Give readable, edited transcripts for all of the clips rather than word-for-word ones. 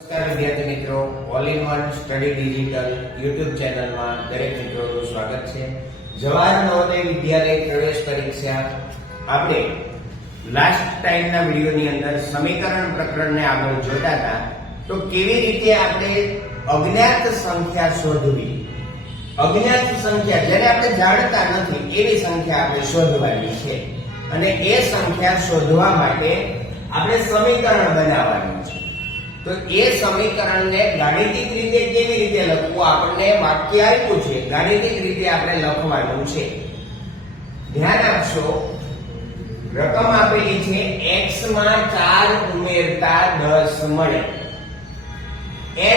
નમસ્કાર વિદ્યાર્થી મિત્રો, all in one study digital YouTube ચેનલમાં દરેક મિત્રોનું સ્વાગત છે. જવાહર નવોદય વિદ્યાલય પ્રવેશ પરીક્ષા આપણે લાસ્ટ ટાઈમના વિડિયોની અંદર સમીકરણ પ્રકરણને આગળ જોતા હતા. તો કેવી રીતે આપણે અજ્ઞાત સંખ્યા શોધવી, અજ્ઞાત સંખ્યા જેને આપણે જાણતા નથી એવી સંખ્યા આપણે શોધવાની છે, અને એ સંખ્યા શોધવા માટે આપણે સમીકરણ બનાવવાનું છે. તો એ સમીકરણને ગાણિતિક રીતે કેવી રીતે લખવું, આપણને વાક્ય આપ્યું છે, ગાણિતિક રીતે આપણે લખવાનું છે. ધ્યાન આપશો, રકમ આપેલી છે x માં 4 ઉમેરતા 10 મળે.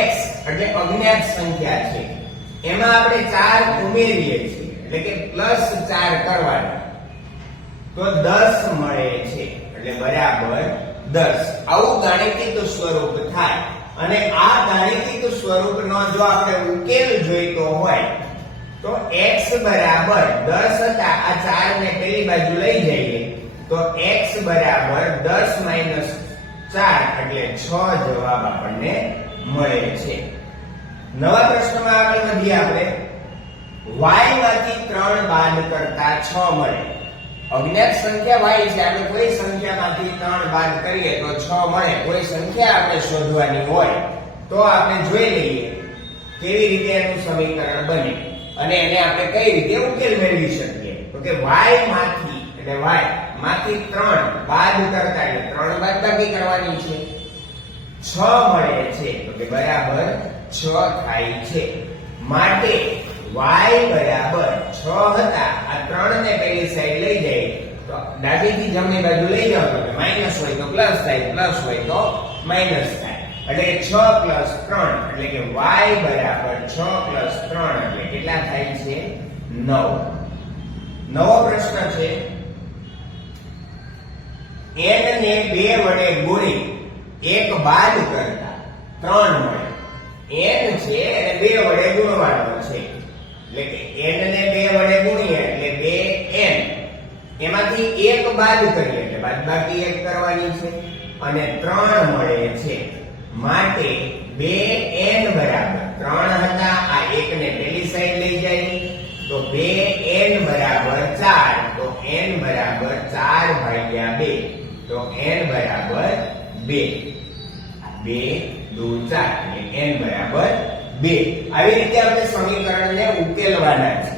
x એટલે અજ્ઞાત સંખ્યા છે, એમાં આપણે 4 ઉમેરીએ છીએ એટલે કે +4 કરવાના, તો 10 મળે છે એટલે બરાબર 10. આવું ગાણિતિક સ્વરૂપ થાય. અને આ ગાણિતિક સ્વરૂપનો જો આપણે ઉકેલ જોઈતો હોય તો x બરાબર 10 હતા, આ 4 ને પેલી બાજુ લઈ જઈએ તો x બરાબર 10 - 4 એટલે 6 જવાબ આપણને મળે છે. નવા પ્રશ્નમાં આગળ વધીએ આપણે. y માંથી 3 બાદ કરતા 6 મળે. અજ્ઞાત સંખ્યા y છે, આપણે કોઈ સંખ્યામાંથી 3 બાદ કરીએ તો 6 મળે. કોઈ સંખ્યા આપણે શોધવાની હોય તો આપણે જોઈ લઈએ કેવી રીતે એનું સમીકરણ બને અને એને આપણે કઈ રીતે ઉકેલ મેળવી શકીએ. તો કે y માંથી એટલે y માંથી 3 બાદ કરતા એટલે 3 બાદબાકી કરવાની છે, 6 મળે છે તો કે બરાબર 6 થાય છે. માટે y બરાબર 6 હતા, આ 3 ને પેલી સાઈડ લઈ જાય તો ડાબીથી જમણી બાજુ લઈ જાવ તો માઈનસ હોય તો પ્લસ થાય, પ્લસ હોય તો માઈનસ થાય. એટલે 6 + 3 એટલે કે y બરાબર 6 + 3 એટલે કેટલા થાય છે? 9. નવો પ્રશ્ન છે. n ને 2 વડે ગુણી 1 બાદ કરતા 3 મળે. n છે એને 2 વડે ગુણવાનો છે, એટલે કે n ને 2 વડે ગુણીએ એટલે 2n, એમાંથી 1 બાદ કરીએ એટલે બાદબાકી 1 કરવાની છે, અને 3 મળે છે. માટે 2n બરાબર 3 હતા, આ 1 ને પેલી સાઈડ લઈ જાય તો 2n બરાબર 4, તો n બરાબર 4/2, તો n બરાબર 2. 2 × 2 = 4 એટલે n બરાબર 2. આવી રીતે આપણે સમીકરણને ઉકેલવાના છે.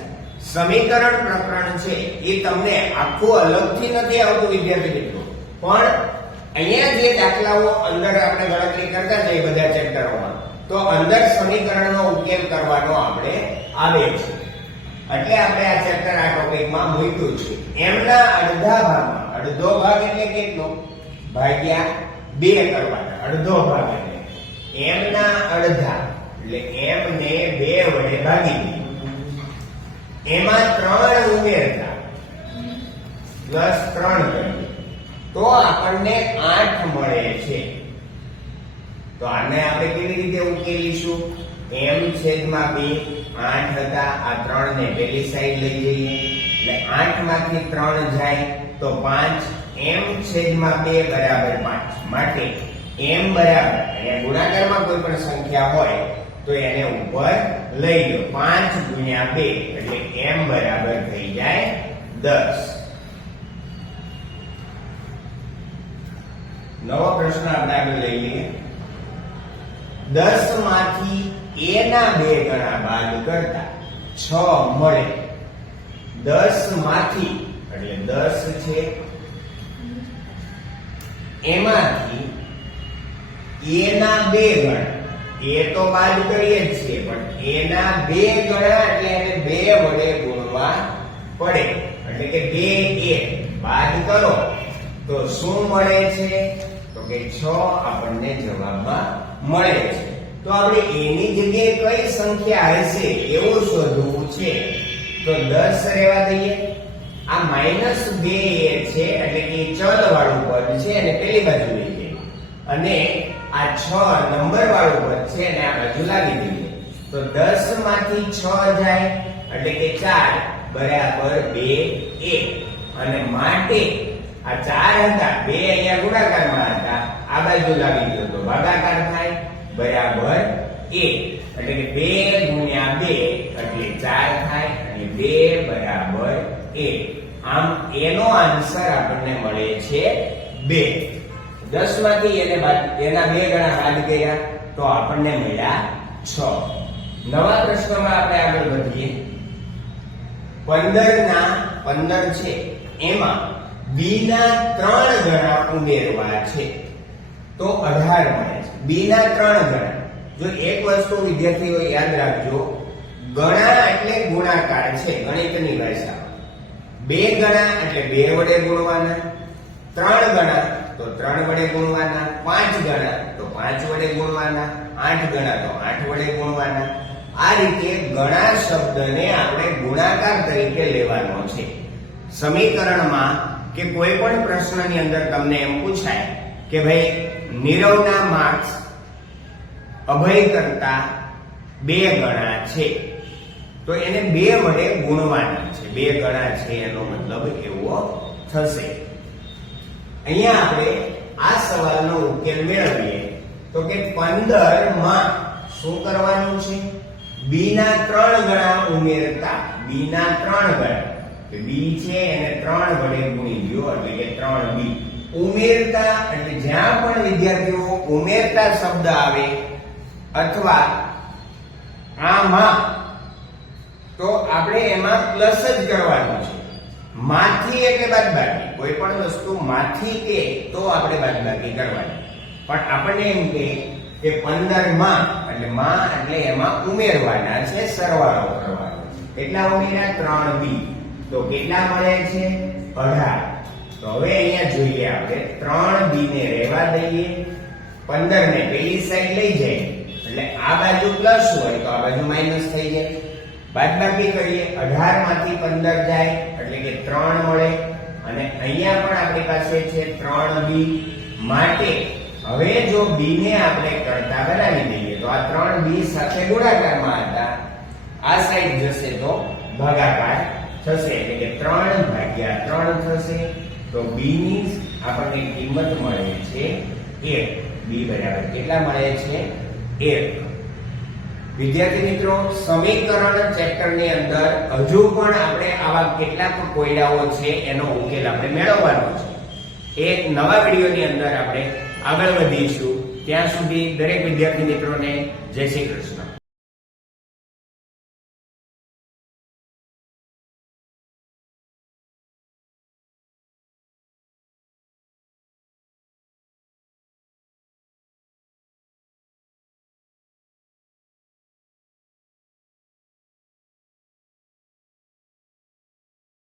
સમીકરણ પ્રકરણ છે એ તમને આખું અલગથી નથી આવતું વિદ્યાર્થી મિત્રો, પણ અહીંયા જે દાખલાઓ અંદર આપણે ગણતરી કરતા જઈએ બધા ચેપ્ટરોમાં, તો અંદર સમીકરણનો ઉકેલ કરવાનો આપણે આવે છે. એટલે આપણે આ ચેપ્ટર આ ટોપિકમાં મૂક્યું છે. એમના અડધા ભાગમાં, અડધો ભાગ એટલે કેટલો? ભાગ્યા 2 કરવાના. અડધો ભાગ એટલે એમના અડધા એટલે m ને 2 વડે ભાગી દઈએ, એમાં 3 ઉમેરતા +3 કરીએ તો આપણને 8 મળે છે. તો આને આપણે કેવી રીતે ઉકેલીશું? m/2 8 હતા, આ 3 ને પેલી સાઈડ લઈ જઈએ એટલે 8 માંથી 3 જાય તો 5, m/2 બરાબર 5. માટે m બરાબર અહીંયા ગુણાકારમાં કોઈ પણ સંખ્યા હોય તો એને ઉપર લઈ લો, 5 × 2 એટલે m બરાબર થઈ જાય 10. નવો પ્રશ્ન આપણે આગળ લઈએ. 10 માંથી a ના 2 ગણા બાદ કરતા 6 મળે. 10 માંથી એટલે 10 છે, એમાંથી a ના 2 ગણા, એ તો બાદ કરીએ જ છીએ, પણ a ના 2 ગણા એટલે એને 2 વડે ગુણવા પડે. એટલે કે 2a બાદ કરો તો શું મળે છે? તો કે 6 આપણને જવાબમાં મળે છે. તો આપણે a ની જગ્યાએ કઈ સંખ્યા હશે એવું શોધવું છે. તો 10 રહેવા દઈએ, આ -2a છે એટલે કે ચલ વાળું પદ છે અને પેલી બાજુ લઈ જઈએ, અને આ 6 નંબર વાળું પદ છે અને આ બાજુ લાવી દઈએ તો 10 માંથી 6 જાય એટલે કે 4 બરાબર 2a. અને માટે આ 4 હતા, 2 અહીંયા ગુણાકારમાં હતા, આ બાજુ લાવી દો તો ભાગાકાર થાય બરાબર 1 એટલે કે 2 ગુણ્યા 2 એટલે 4 થાય અને 2 બરાબર 1. આમ એનો આન્સર આપણને મળે છે 2. 10 માંથી એના 2 ગણા બાદ ગયા તો આપણને મળ્યા 6. નવા પ્રશ્નમાં આપણે આગળ વધીએ. 15 ના 15 છે એમાં b ના 3 ગણા ઉમેરવા છે તો 18 મળે છે. b ના 3 ગણા. જો એક વસ્તુ વિદ્યાર્થીઓ યાદ રાખજો, ગણા એટલે ગુણાકાર છે ગણિતની ભાષામાં. 2 ગણા એટલે 2 વડે ગુણવાના, 3 ગણા તો 3 વડે ગુણવાના, 5 ગણા તો 5 વડે ગુણવાના, 8 ગણા તો 8 વડે ગુણવાના. આ રીતે ગણા શબ્દને આપણે ગુણાકાર તરીકે લેવાનો છે. સમીકરણમાં કે કોઈ પણ પ્રશ્નની અંદર તમને એમ પૂછાય કે ભાઈ નીરવના માર્ક્સ અભય કરતા 2 ગણા છે તો એને 2 વડે ગુણવાના છે. 2 ગણા છે એનો મતલબ એવો થશે. અહીંયા આપણે આ સવાલનો ઉકેલ મેળવીએ તો કે 15 માં શું કરવાનું છે? b ના 3 ગણા ઉમેરતા, b ના 3 ગણા, કે b છે એને 3 વડે ગુણી દો એટલે કે 3b. ઉમેરતા એટલે જ્યાં પણ વિદ્યાર્થીઓ ઉમેરતા શબ્દ આવે અથવા આમાં તો આપણે એમાં પ્લસ જ કરવાનું છે. માંથી એટલે બાદબાકી. કોઈ પણ વસ્તુ માંથી કે તો આપણે બાદબાકી કરવાની. પણ આપણને એમ કે 15 માં એટલે એમાં ઉમેરવાના છે, સરવાળો કરવાનો છે. કેટલા ઉમેર્યા? 3b. તો કેટલા મળે છે? 18. તો હવે અહીંયા જોઈએ આપણે 3b ને રહેવા દઈએ, 15 ને પેલી સાઈડ લઈ જઈએ એટલે આ બાજુ પ્લસ હોય તો આ બાજુ માઈનસ થઈ જાય. બાદબાકી કરીએ, 18 માંથી 15 જાય એટલે કે 3 મળે અને અહીંયા પણ આપણી પાસે છે 3b. માટે હવે જો b ને આપણે કરતા બનાવી દઈએ તો આ 3b સાથે ગુણાકારમાં હતા, આ સાઈડ જશે તો ભાગાકાર થશે એટલે કે 3 ભાગ્યા 3 થશે. તો b ની આપણને કિંમત મળે છે 1. b બરાબર કેટલા મળે છે? 1. વિદ્યાર્થી મિત્રો, સમીકરણ ચેપ્ટરની અંદર હજુ પણ આપણે આવા કેટલાક કોયડાઓ છે એનો ઉકેલ આપણે મેળવવાનો છે. એક નવા વિડીયોની અંદર આપણે આગળ વધીશું. ત્યાં સુધી દરેક વિદ્યાર્થી મિત્રોને જય શ્રી કૃષ્ણ.